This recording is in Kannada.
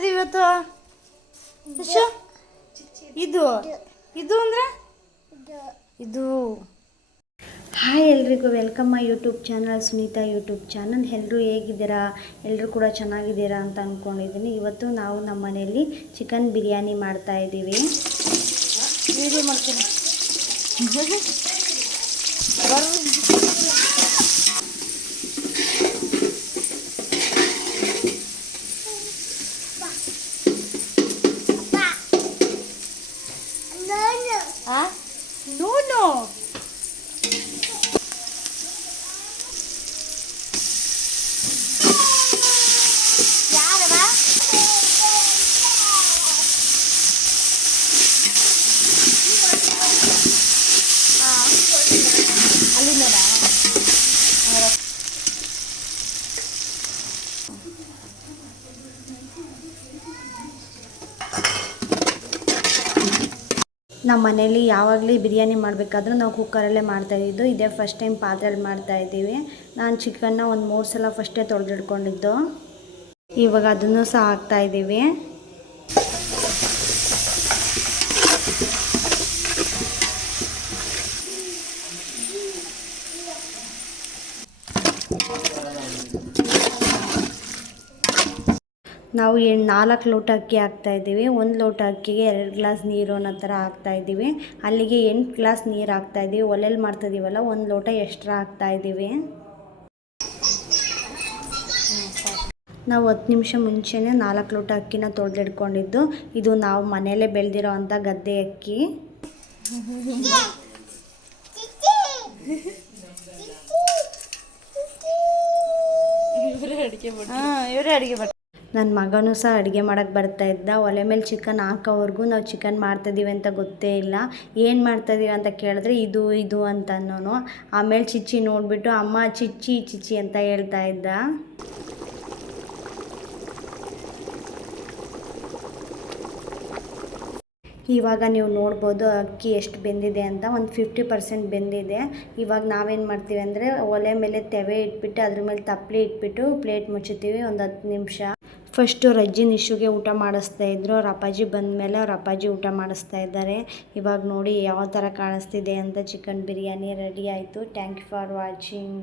ಮಾಡ್ತಿದ್ದೀವಿ ಇವತ್ತು? ಇದು ಇದು ಅಂದರೆ ಇದು. ಹಾಯ್ ಎಲ್ರಿಗೂ welcome my YouTube channel, Sunita YouTube channel. ಎಲ್ಲರೂ ಹೇಗಿದ್ದೀರಾ? ಎಲ್ಲರೂ ಕೂಡ ಚೆನ್ನಾಗಿದ್ದೀರಾ ಅಂತ ಅಂದ್ಕೊಂಡಿದ್ದೀನಿ. ಇವತ್ತು ನಾವು ನಮ್ಮ ಮನೆಯಲ್ಲಿ ಚಿಕನ್ ಬಿರಿಯಾನಿ ಮಾಡ್ತಾಯಿದ್ದೀವಿ. ವಿಡಿಯೋ ಮಾಡ್ತೀನಿ. No. ನಮ್ಮ ಮನೇಲಿ ಯಾವಾಗಲೂ ಬಿರಿಯಾನಿ ಮಾಡಬೇಕಾದ್ರೂ ನಾವು ಕುಕ್ಕರಲ್ಲೇ ಮಾಡ್ತಾಯಿದ್ದು. ಇದೇ ಫಸ್ಟ್ ಟೈಮ್ ಪಾತ್ರೆಯಲ್ಲಿ ಮಾಡ್ತಾಯಿದ್ದೀವಿ. ನಾನು ಚಿಕನ್ನ ಒಂದು 3 ಸಲ ಫಸ್ಟೇ ತೊಳೆದಿಟ್ಕೊಂಡಿದ್ದು. ಇವಾಗ ಅದನ್ನು ಸಹ ಹಾಕ್ತಾಯಿದ್ದೀವಿ. ನಾವು 4 ಲೋಟ ಅಕ್ಕಿ ಹಾಕ್ತಾಯಿದ್ದೀವಿ. 1 ಲೋಟ ಅಕ್ಕಿಗೆ 2 ಗ್ಲಾಸ್ ನೀರು ಅನ್ನೋ ಥರ ಹಾಕ್ತಾಯಿದ್ದೀವಿ. ಅಲ್ಲಿಗೆ 8 ಗ್ಲಾಸ್ ನೀರು ಹಾಕ್ತಾಯಿದ್ದೀವಿ. ಒಲೆಯಲ್ಲಿ ಮಾಡ್ತಾಯಿದ್ದೀವಲ್ಲ, 1 ಲೋಟ ಎಕ್ಸ್ಟ್ರಾ ಹಾಕ್ತಾಯಿದ್ದೀವಿ. ನಾವು 10 ನಿಮಿಷ ಮುಂಚೆನೇ 4 ಲೋಟ ಅಕ್ಕಿನ ತೊಳೆದಿಟ್ಕೊಂಡಿದ್ದು. ಇದು ನಾವು ಮನೆಯಲ್ಲೇ ಬೆಳೆದಿರೋ ಅಂಥ ಗದ್ದೆ ಅಕ್ಕಿ. ಇವರೇ ಅಡುಗೆ ಮಾಡಿ. ನನ್ನ ಮಗನೂ ಸಹ ಅಡುಗೆ ಮಾಡೋಕ್ಕೆ ಬರ್ತಾಯಿದ್ದ. ಒಲೆ ಮೇಲೆ ಚಿಕನ್ ಹಾಕೋವರೆಗೂ ನಾವು ಚಿಕನ್ ಮಾಡ್ತಾಯಿದ್ದೀವಿ ಅಂತ ಗೊತ್ತೇ ಇಲ್ಲ. ಏನು ಮಾಡ್ತಾಯಿದ್ದೀವಿ ಅಂತ ಕೇಳಿದ್ರೆ ಇದು ಅಂತ ಅನ್ನೋನು. ಆಮೇಲೆ ಚಿಚ್ಚಿ ನೋಡಿಬಿಟ್ಟು ಅಮ್ಮ ಚಿಚ್ಚಿ ಅಂತ ಹೇಳ್ತಾ ಇದ್ದ. ಇವಾಗ ನೀವು ನೋಡ್ಬೋದು ಅಕ್ಕಿ ಎಷ್ಟು ಬೆಂದಿದೆ ಅಂತ. ಒಂದು 50% ಬೆಂದಿದೆ. ಇವಾಗ ನಾವೇನು ಮಾಡ್ತೀವಿ ಅಂದರೆ ಒಲೆ ಮೇಲೆ ತೆವೆ ಇಟ್ಬಿಟ್ಟು ಅದ್ರ ಮೇಲೆ ತಪ್ಪಲೆ ಇಟ್ಬಿಟ್ಟು ಪ್ಲೇಟ್ ಮುಚ್ಚುತ್ತೀವಿ ಒಂದು 10 ನಿಮಿಷ. ಫಸ್ಟು ರಜ್ಜಿ ನಿಶುಗೆ ಊಟ ಮಾಡಿಸ್ತಾಯಿದ್ರು. ಅವ್ರ ಅಪ್ಪಾಜಿ ಬಂದಮೇಲೆ ಅವ್ರ ಅಪ್ಪಾಜಿ ಊಟ ಮಾಡಿಸ್ತಾ ಇದ್ದಾರೆ. ಇವಾಗ ನೋಡಿ ಯಾವ ಥರ ಕಾಣಿಸ್ತಿದೆ ಅಂತ. ಚಿಕನ್ ಬಿರಿಯಾನಿ ರೆಡಿ ಆಯಿತು. Thank you for watching.